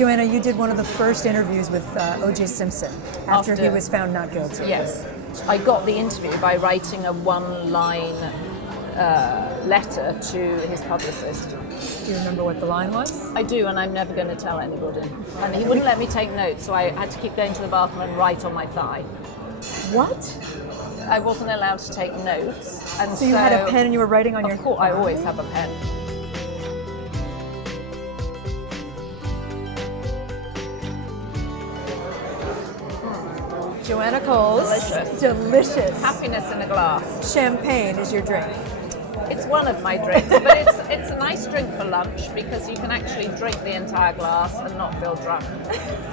Joanna, you did one of the first interviews with O.J. Simpson after he was found not guilty. Yes. I got the interview by writing a one-line letter to his publicist. Do you remember what the line was? I do, and I'm never going to tell anybody. And he wouldn't let me take notes, so I had to keep going to the bathroom and write on my thigh. What? I wasn't allowed to take notes. And so you had a pen and you were writing on your... Of course, I always have a pen. Joanna Coles. Delicious. Delicious. Happiness in a glass. Champagne is your drink. It's one of my drinks, but it's a nice drink for lunch because you can actually drink the entire glass and not feel drunk.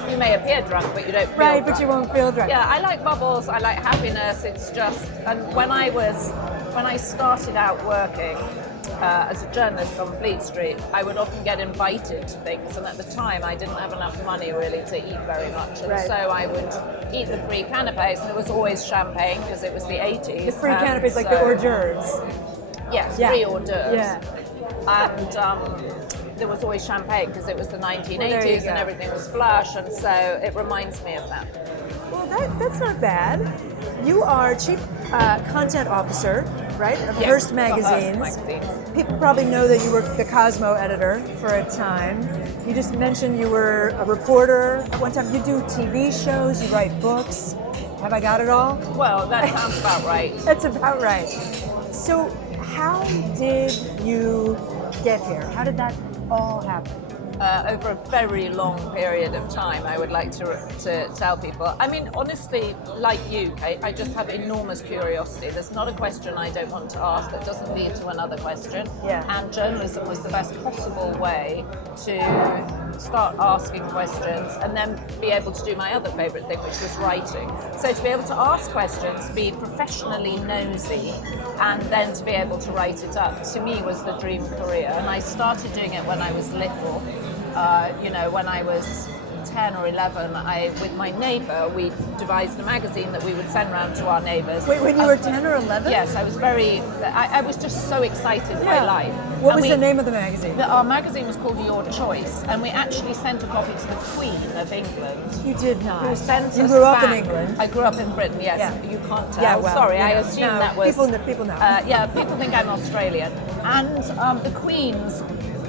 You may appear drunk, but you don't feel drunk. But you won't feel drunk. Yeah, I like bubbles, I like happiness, it's just, and when I started out working as a journalist on Fleet Street, I would often get invited to things, and at the time I didn't have enough money really to eat very much, and so I would eat the free canapes, and it was always champagne because it was the 80s. The free canapes, like the hors d'oeuvres. Yes, free hors d'oeuvres. Yeah. And there was always champagne because it was the 1980s and everything was flush, and so it reminds me of that. Well, that's not bad. You are Chief Content Officer, right, of Hearst magazines. People probably know that you were the Cosmo editor for a time. You just mentioned you were a reporter at one time. You do TV shows, you write books. Have I got it all? Well, that sounds about right. That's about right. So how did you get here? How did that all happen? Over a very long period of time, I would like to tell people. I mean, honestly, like you, Kate, I just have enormous curiosity. There's not a question I don't want to ask that doesn't lead to another question. Yeah. And journalism was the best possible way to start asking questions and then be able to do my other favourite thing, which was writing. So to be able to ask questions, be professionally nosy, and then to be able to write it up, to me was the dream career. And I started doing it when I was little. When I was 10 or 11, with my neighbour, we devised a magazine that we would send round to our neighbours. Wait, when you were 10 or 11? Yes, I was I was just so excited by life. What was the name of the magazine? Our magazine was called Your Choice, and we actually sent a copy to the Queen of England. You did not. Who sent you us grew up back. in England. I grew up in Britain, yes. Yeah. You can't tell. Yeah, well, sorry, I assume that was... People know. People think I'm Australian. And the Queen's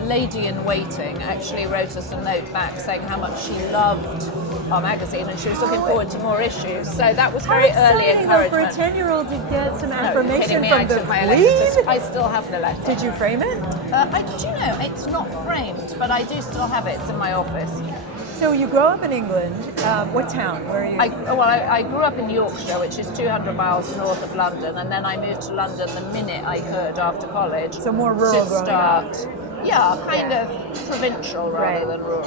lady-in-waiting actually wrote us a note back saying how much she loved our magazine and she was looking forward to more issues. So that was very early encouragement. For a 10-year-old to get some information me, from the Queen? I still have the letter. Did you frame it? It's not framed, but I do still have it. It's in my office. So you grow up in England. What town? Where are you? I grew up in Yorkshire, which is 200 miles north of London, and then I moved to London the minute I could after college. So more rural to start. Growing up. Yeah, kind of provincial rather than rural.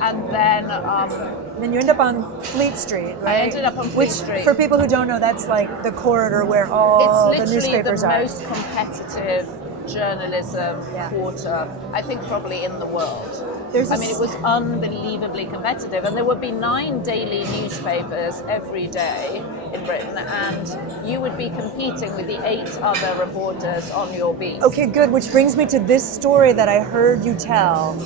And then you end up on Fleet Street, right? I ended up on Fleet Street. For people who don't know, that's like the corridor where all the newspapers are. It's literally the most competitive journalism quarter, I think, probably in the world. It was unbelievably competitive, and there would be 9 daily newspapers every day in Britain, and you would be competing with the 8 other reporters on your beat. Okay, good, which brings me to this story that I heard you tell.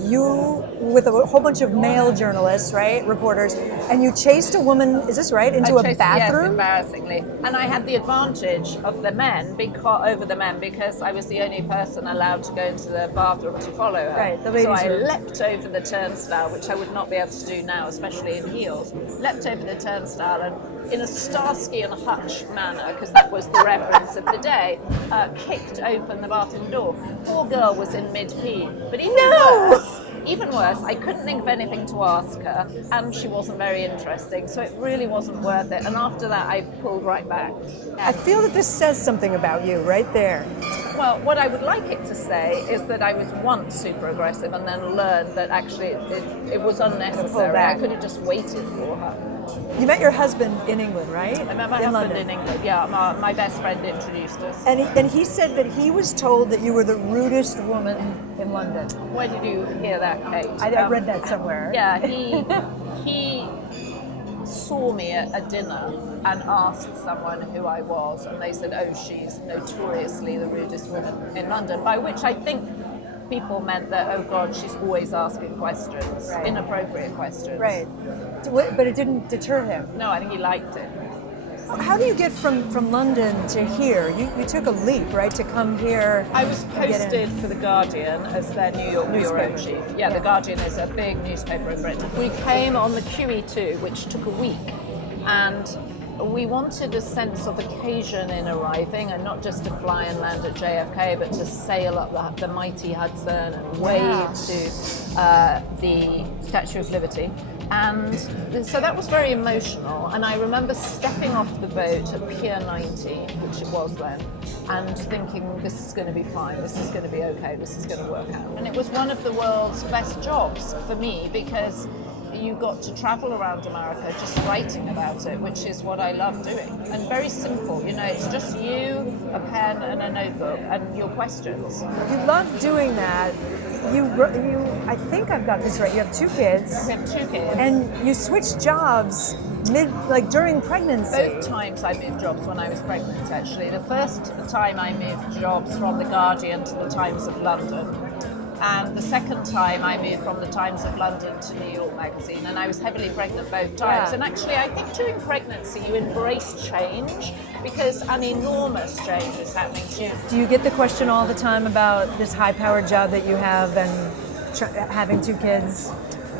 You, with a whole bunch of male journalists, right, reporters, and you chased a woman, is this right, into a bathroom? Yes, embarrassingly. And I had the advantage of the men over the men because I was the only person allowed to go into the bathroom to follow her. Right, the ladies' So I room. leapt over the turnstile, which I would not be able to do now, especially in heels. Leapt over the turnstile and, in a Starsky and Hutch manner, because that was the reference of the day, kicked open the bathroom door. Poor girl was in mid-pee. But even worse, I couldn't think of anything to ask her, and she wasn't very interesting, so it really wasn't worth it. And after that, I pulled right back. I feel that this says something about you, right there. Well, what I would like it to say is that I was once super aggressive and then learned that actually it was unnecessary. I could have just waited for her. You met your husband in England, right? I met my husband in England, yeah. My best friend introduced us. And he said that he was told that you were the rudest woman in London. Where did you hear that, Kate? I read that somewhere. Yeah, he saw me at a dinner and asked someone who I was, and they said, oh, she's notoriously the rudest woman in London, by which I think people meant that, oh God, she's always asking questions, inappropriate questions. Right. But it didn't deter him. No, I think he liked it. How do you get from London to here? You took a leap, right, to come here? I was posted for The Guardian as their New York bureau chief. Yeah, The Guardian is a big newspaper in Britain. We came on the QE2, which took a week, and we wanted a sense of occasion in arriving, and not just to fly and land at JFK, but to sail up the mighty Hudson and wave to the Statue of Liberty. And so that was very emotional. And I remember stepping off the boat at Pier 90, which it was then, and thinking, this is going to be fine, this is going to be okay, this is going to work out. And it was one of the world's best jobs for me, because you got to travel around America just writing about it, which is what I love doing. And very simple, it's just you, a pen and a notebook, and your questions. You love doing that. You, I think I've got this right. You have 2 kids. We have 2 kids. And you switched jobs during pregnancy. Both times I moved jobs when I was pregnant, actually. The first time I moved jobs from The Guardian to the Times of London. And the second time I moved from the Times of London to New York Magazine, and I was heavily pregnant both times. Yeah. And actually, I think during pregnancy you embrace change, because an enormous change is happening to you. Do you get the question all the time about this high-powered job that you have and having 2 kids,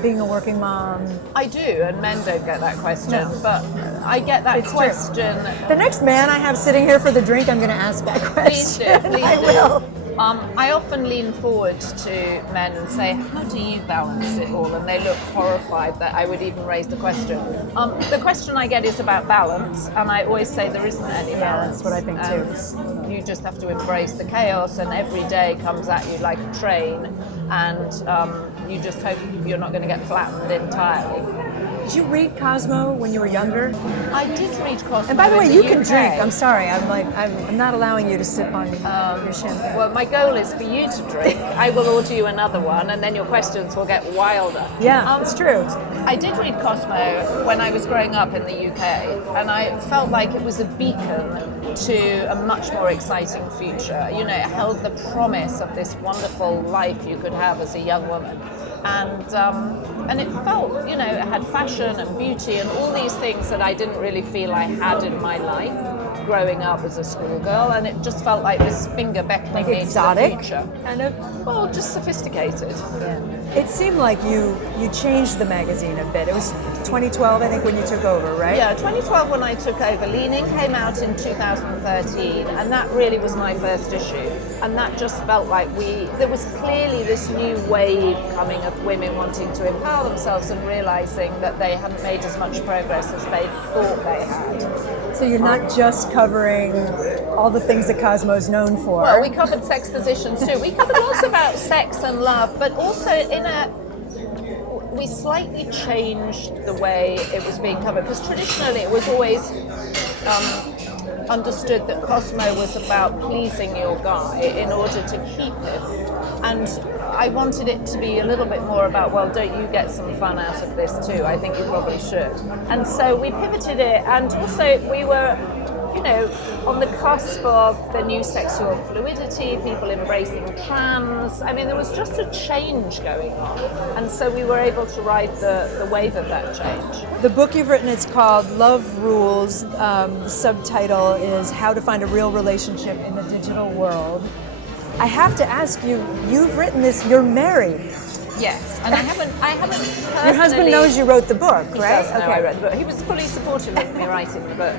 being a working mom? I do, and men don't get that question, but I get that question. The next man I have sitting here for the drink, I'm going to ask that question. Please do. I will. I often lean forward to men and say, how do you balance it all? And they look horrified that I would even raise the question. The question I get is about balance, and I always say there isn't any balance. That's what I think too. You just have to embrace the chaos, and every day comes at you like a train, and you just hope you're not going to get flattened entirely. Did you read Cosmo when you were younger? I did read Cosmo. And by the way, in you the can UK. drink. I'm sorry. I'm not allowing you to sip on your champagne. Well, my goal is for you to drink. I will order you another one, and then your questions will get wilder. Yeah, it's true. I did read Cosmo when I was growing up in the UK, and I felt like it was a beacon to a much more exciting future. It held the promise of this wonderful life you could have as a young woman. And it felt, it had fashion and beauty and all these things that I didn't really feel I had in my life growing up as a schoolgirl, and it just felt like this finger beckoning me exotic, to the future. Kind of, well, just sophisticated. Yeah. It seemed like you changed the magazine a bit. It was 2012, I think, when you took over, right? Yeah, 2012 when I took over. Leaning came out in 2013, and that really was my first issue. And that just felt like there was clearly this new wave coming of women wanting to empower themselves and realizing that they hadn't made as much progress as they thought they had. So you're not just covering all the things that Cosmo's known for. Well, we covered sex positions too. We covered lots about sex and love, but also we slightly changed the way it was being covered, because traditionally it was always understood that Cosmo was about pleasing your guy in order to keep him. And I wanted it to be a little bit more about, well, don't you get some fun out of this too? I think you probably should. And so we pivoted it, and also we were, on the cusp of the new sexual fluidity, people embracing trans. I mean, there was just a change going on. And so we were able to ride the wave of that change. The book you've written, it's called Love Rules. The subtitle is How to Find a Real Relationship in the Digital World. I have to ask you, you've written this, you're married. Yes, and I haven't personally... Your husband knows you wrote the book, right? He does know I wrote the book. He was fully supportive of me writing the book.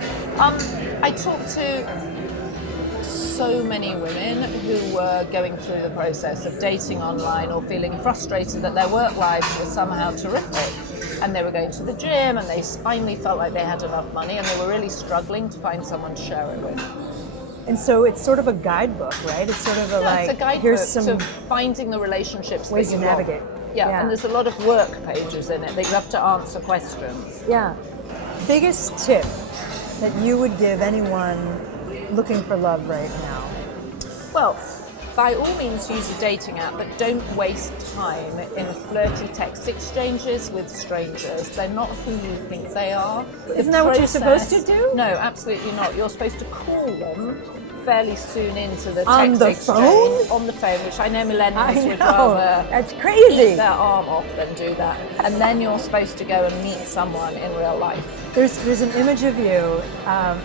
I talked to so many women who were going through the process of dating online or feeling frustrated that their work lives were somehow terrific. And they were going to the gym, and they finally felt like they had enough money, and they were really struggling to find someone to share it with. And so it's sort of a guidebook, right? It's sort of it's a guidebook here's some to finding the relationships ways that to you want. navigate. Yeah, and there's a lot of work pages in it that you have to answer questions. Yeah. Biggest tip that you would give anyone looking for love right now? Well, by all means use a dating app, but don't waste time in flirty text exchanges with strangers. They're not who you think they are. Isn't that what you're supposed to do? No, absolutely not. You're supposed to call them, fairly soon into the On text the exchange. phone? On the phone, which I know millennials would know. rather That's crazy. eat their arm off than do that. And then you're supposed to go and meet someone in real life. There's an image of you.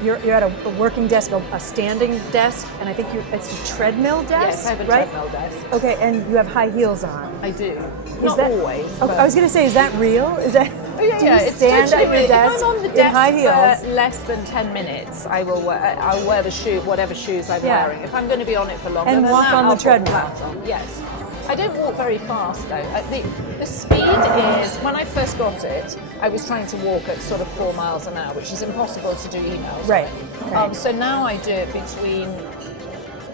You're at a working desk, a standing desk, and I think it's a treadmill desk. Yes, I have a right? treadmill desk. Okay, and you have high heels on. I do. Is Not that, always. Okay, but- I was going to say, is that real? Is that? Oh, yeah, do yeah. you It's stand totally at your real. desk If I'm on the in desk high heels? for less than 10 minutes, I'll wear the shoe, whatever shoes I'm Yeah. wearing. If I'm going to be on it for longer, And than walk that, on the I'll put treadmill. flats on. Yes. I don't walk very fast though. The speed is, when I first got it, I was trying to walk at sort of 4 miles an hour, which is impossible to do emails. Right. Right. So now I do it between.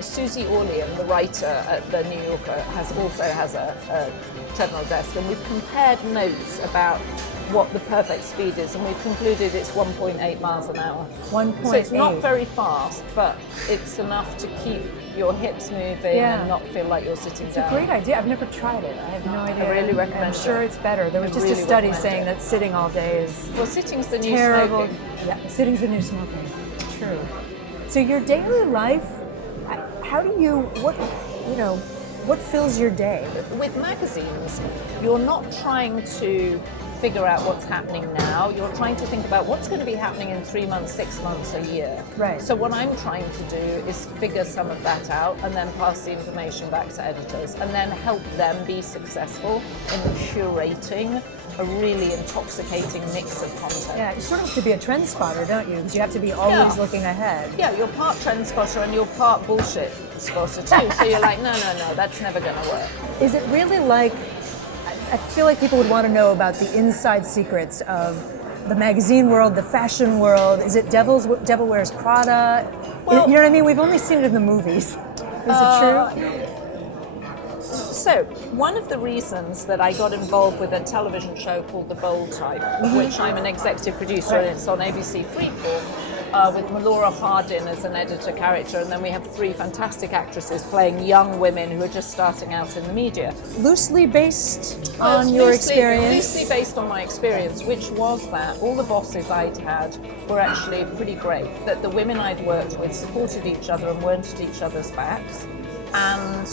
Susie Orlean, the writer at the New Yorker, also has a treadmill desk, and we've compared notes about what the perfect speed is, and we've concluded it's 1.8 miles an hour. 1.8. So it's not very fast, but it's enough to keep your hips moving and not feel like you're sitting It's down. a great idea. I've never tried it. I have no idea. I really recommend I'm sure it. it's better. There was I just really a study recommend saying it. that sitting all day is Well, sitting's the new terrible. smoking. Yeah, sitting's the new smoking. True. So your daily life, how do you, what fills your day? With magazines, you're not trying to figure out what's happening now. You're trying to think about what's going to be happening in 3 months, 6 months, a year. Right. So what I'm trying to do is figure some of that out and then pass the information back to editors and then help them be successful in curating a really intoxicating mix of content. Yeah, you sort of have to be a trend spotter, don't you? Because you have to be always Yeah. looking ahead. Yeah, you're part trend spotter and you're part bullshit spotter too. So you're like, no, that's never going to work. Is it really like, I feel like people would want to know about the inside secrets of the magazine world, the fashion world. Is it Devil Wears Prada? Well- You know what I mean? We've only seen it in the movies. Is it true? So, one of the reasons that I got involved with a television show called The Bold Type, of which I'm an executive producer, and it's on ABC Freeform, with Melora Hardin as an editor character, and then we have 3 fantastic actresses playing young women who are just starting out in the media. Loosely based Well, on it's your loosely- experience. Loosely based on my experience, which was that all the bosses I'd had were actually pretty great, that the women I'd worked with supported each other and weren't at each other's backs, and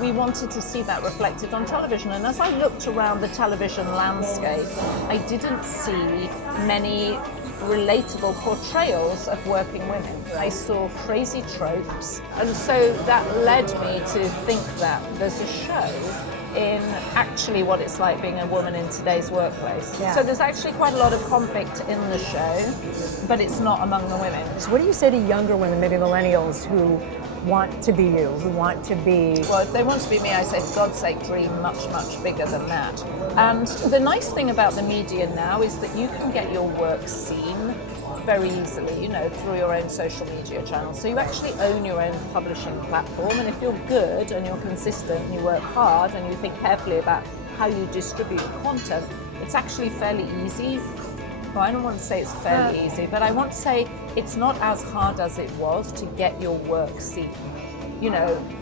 we wanted to see that reflected on television. And as I looked around the television landscape, I didn't see many relatable portrayals of working women. I saw crazy tropes, and so that led me to think that there's a show in actually what it's like being a woman in today's workplace. Yeah. So there's actually quite a lot of conflict in the show, but it's not among the women. So what do you say to younger women, maybe millennials, who want to be you, who want to be... Well, if they want to be me, I say, for God's sake, dream much, much bigger than that. And the nice thing about the media now is that you can get your work seen very easily, through your own social media channels. So you actually own your own publishing platform, and if you're good and you're consistent and you work hard and you think carefully about how you distribute content, it's actually fairly easy. Well, I don't want to say it's fairly easy, but I want to say it's not as hard as it was to get your work seen.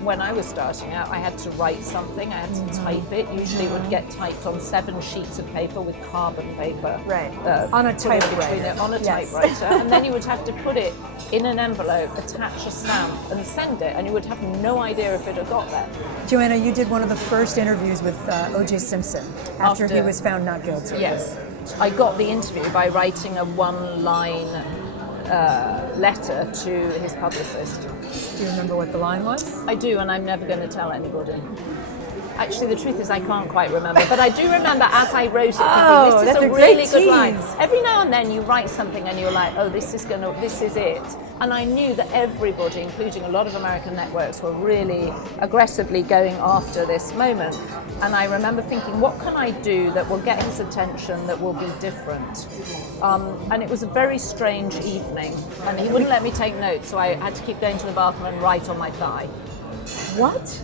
When I was starting out, I had to write something, I had to type it. Usually it would get typed on 7 sheets of paper with carbon paper. Right. put On a in between typewriter. it, on a Yes. typewriter. And then you would have to put it in an envelope, attach a stamp, and send it. And you would have no idea if it had got there. Joanna, you did one of the first interviews with O.J. Simpson after he After- was found not guilty. Yes. I got the interview by writing a 1-line letter to his publicist. Do you remember what the line was? I do, and I'm never going to tell anybody. Actually, the truth is I can't quite remember, but I do remember as I wrote it, thinking, this that's is a a great really good line. tease. Every now and then you write something and you're like, oh, this is it. And I knew that everybody, including a lot of American networks, were really aggressively going after this moment. And I remember thinking, what can I do that will get his attention, that will be different? And it was a very strange evening, and he wouldn't let me take notes, so I had to keep going to the bathroom and write on my thigh. What?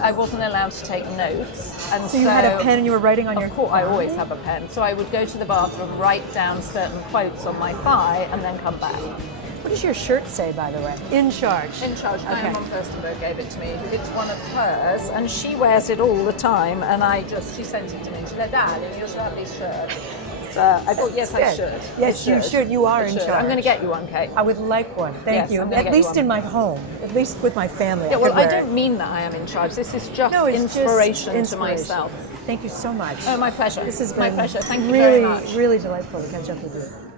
I wasn't allowed to take notes, and So you had a pen and you were writing on your... Of course, I always have a pen. So I would go to the bathroom, write down certain quotes on my thigh, and then come back. What does your shirt say, by the way? In charge. In charge. Okay. My mum Furstenberg gave it to me. It's one of hers, and she wears it all the time. And she sent it to me. She said, "Darling, you should have this shirt." I thought, yes, I Good. should. Yes, I you should. You are I in should. charge. I'm going to get you one, Kate. I would like one. Thank Yes, you. I'm gonna At get you least one. in my home. At least with my family. Yeah, I well, could I wear don't it. mean that I am in charge. This is just No, it's just inspiration to myself. Thank you so much. Oh, my pleasure. This has my been pleasure. Thank you really, very much. really delightful to catch up with you.